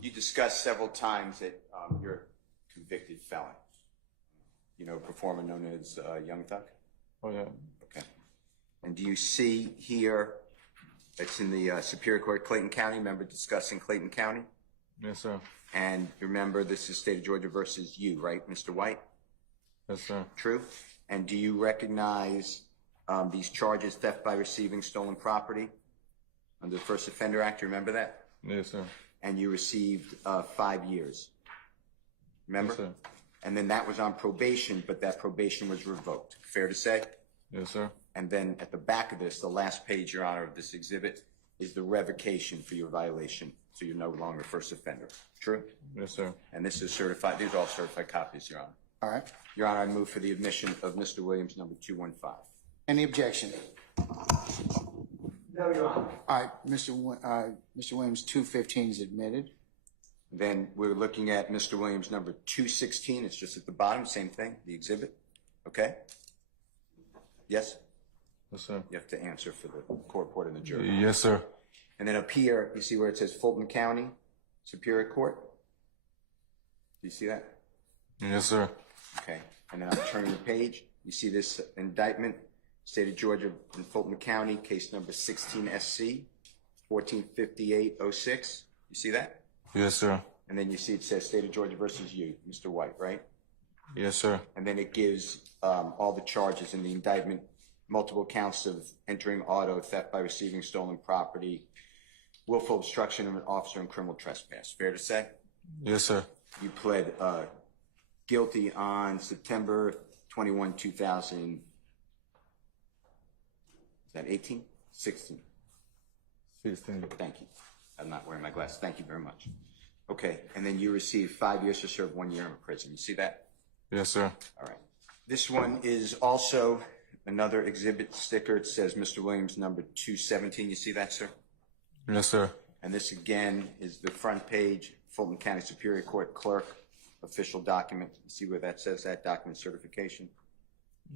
You discussed several times that you're a convicted felon. You know, a performer known as Young Thug? Oh, yeah. Okay. And do you see here, it's in the Superior Court, Clayton County, remember discussing Clayton County? Yes, sir. And remember, this is State of Georgia versus you, right, Mr. White? Yes, sir. True? And do you recognize these charges, theft by receiving stolen property under the First Offender Act? You remember that? Yes, sir. And you received 5 years. Remember? Yes, sir. And then that was on probation, but that probation was revoked. Fair to say? Yes, sir. And then at the back of this, the last page, Your Honor, of this exhibit is the revocation for your violation, so you're no longer first offender. True? Yes, sir. And this is certified. These are all certified copies, Your Honor. All right. Your Honor, I move for the admission of Mr. Williams, number 215. Any objection? No, Your Honor. All right, Mr. Williams, 215 is admitted. Then we're looking at Mr. Williams, number 216. It's just at the bottom, same thing, the exhibit. Okay? Yes? Yes, sir. You have to answer for the court reporter and the jury. Yes, sir. And then up here, you see where it says Fulton County Superior Court? Do you see that? Yes, sir. Okay. And then I'm turning the page. You see this indictment, State of Georgia in Fulton County, case number 16 SC 145806. You see that? Yes, sir. And then you see it says State of Georgia versus you, Mr. White, right? Yes, sir. And then it gives all the charges in the indictment, multiple counts of entering auto, theft by receiving stolen property, willful obstruction of an officer, and criminal trespass. Fair to say? Yes, sir. You pled guilty on September 21, 2000. Is that 18? 16. 16. Thank you. I'm not wearing my glasses. Thank you very much. Okay, and then you received 5 years to serve 1 year in prison. You see that? Yes, sir. All right. This one is also another exhibit sticker. It says Mr. Williams, number 217. You see that, sir? Yes, sir. And this again is the front page, Fulton County Superior Court Clerk, official document. You see where that says that, document certification?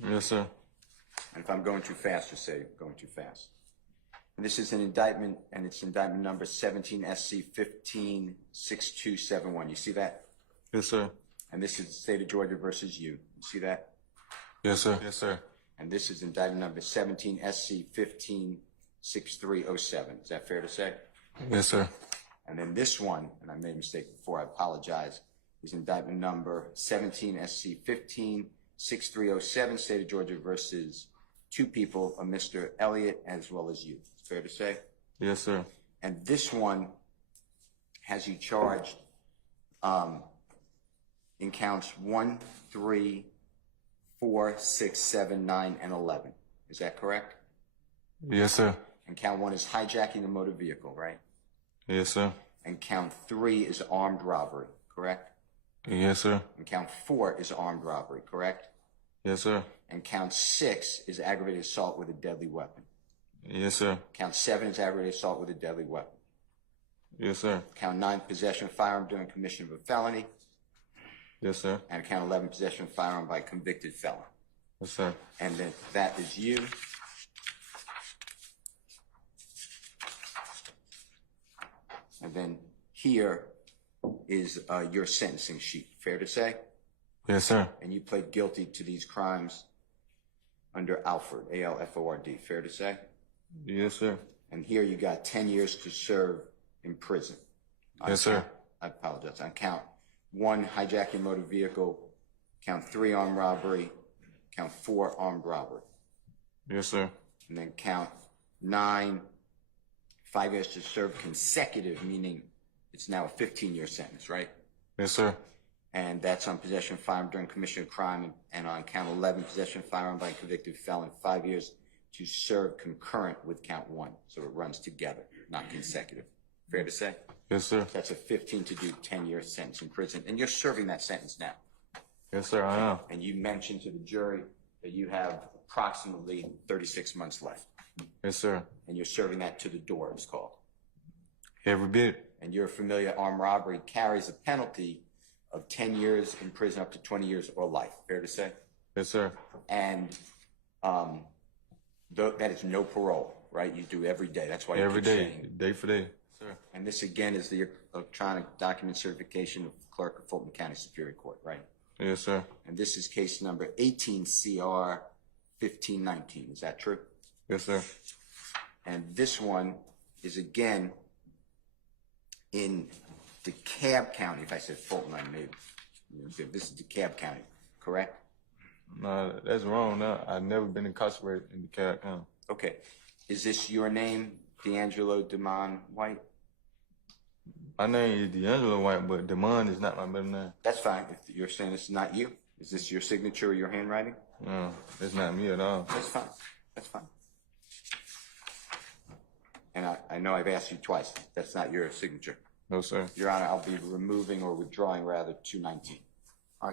Yes, sir. And if I'm going too fast, just say going too fast. And this is an indictment, and it's indictment number 17 SC 156271. You see that? Yes, sir. And this is the State of Georgia versus you. You see that? Yes, sir. Yes, sir. And this is indictment number 17 SC 156307. Is that fair to say? Yes, sir. And then this one, and I made a mistake before, I apologize, is indictment number 17 SC 156307, State of Georgia versus two people, a Mr. Elliott as well as you. It's fair to say? Yes, sir. And this one has you charged in counts 1, 3, 4, 6, 7, 9, and 11. Is that correct? Yes, sir. And count 1 is hijacking a motor vehicle, right? Yes, sir. And count 3 is armed robbery, correct? Yes, sir. And count 4 is armed robbery, correct? Yes, sir. And count 6 is aggravated assault with a deadly weapon. Yes, sir. Count 7 is aggravated assault with a deadly weapon. Yes, sir. Count 9, possession of firearm during commission of a felony. Yes, sir. And count 11, possession of firearm by convicted felon. Yes, sir. And then that is you. And then here is your sentencing sheet. Fair to say? Yes, sir. And you pled guilty to these crimes under Alford, A-L-F-O-R-D. Fair to say? Yes, sir. And here you got 10 years to serve in prison. Yes, sir. I apologize. On count 1, hijacking motor vehicle. Count 3, armed robbery. Count 4, armed robbery. Yes, sir. And then count 9, 5 years to serve consecutive, meaning it's now a 15-year sentence, right? Yes, sir. And that's on possession of firearm during commission of crime, and on count 11, possession of firearm by a convicted felon, 5 years to serve concurrent with count 1. So it runs together, not consecutive. Fair to say? Yes, sir. That's a 15 to do 10-year sentence in prison, and you're serving that sentence now. Yes, sir, I am. And you mentioned to the jury that you have approximately 36 months left. Yes, sir. And you're serving that to the door, it's called. Every bit. And your familiar armed robbery carries a penalty of 10 years in prison up to 20 years or life. Fair to say? Yes, sir. And that is no parole, right? You do every day. That's why you Every keep day, saying. day for day. sir. And this again is the electronic document certification of clerk of Fulton County Superior Court, right? Yes, sir. And this is case number 18 CR 1519. Is that true? Yes, sir. And this one is again in DeKalb County. If I said Fulton, I made this is DeKalb County, correct? No, that's wrong. No, I've never been incarcerated in DeKalb County. Okay. Is this your name, D'Angelo Demond White? My name is D'Angelo White, but Demond is not my middle name. That's fine. If you're saying it's not you, is this your signature or your handwriting? No, that's not me at all. That's fine. That's fine. And I know I've asked you twice. That's not your signature. No, sir. Your Honor, I'll be removing or withdrawing rather 219.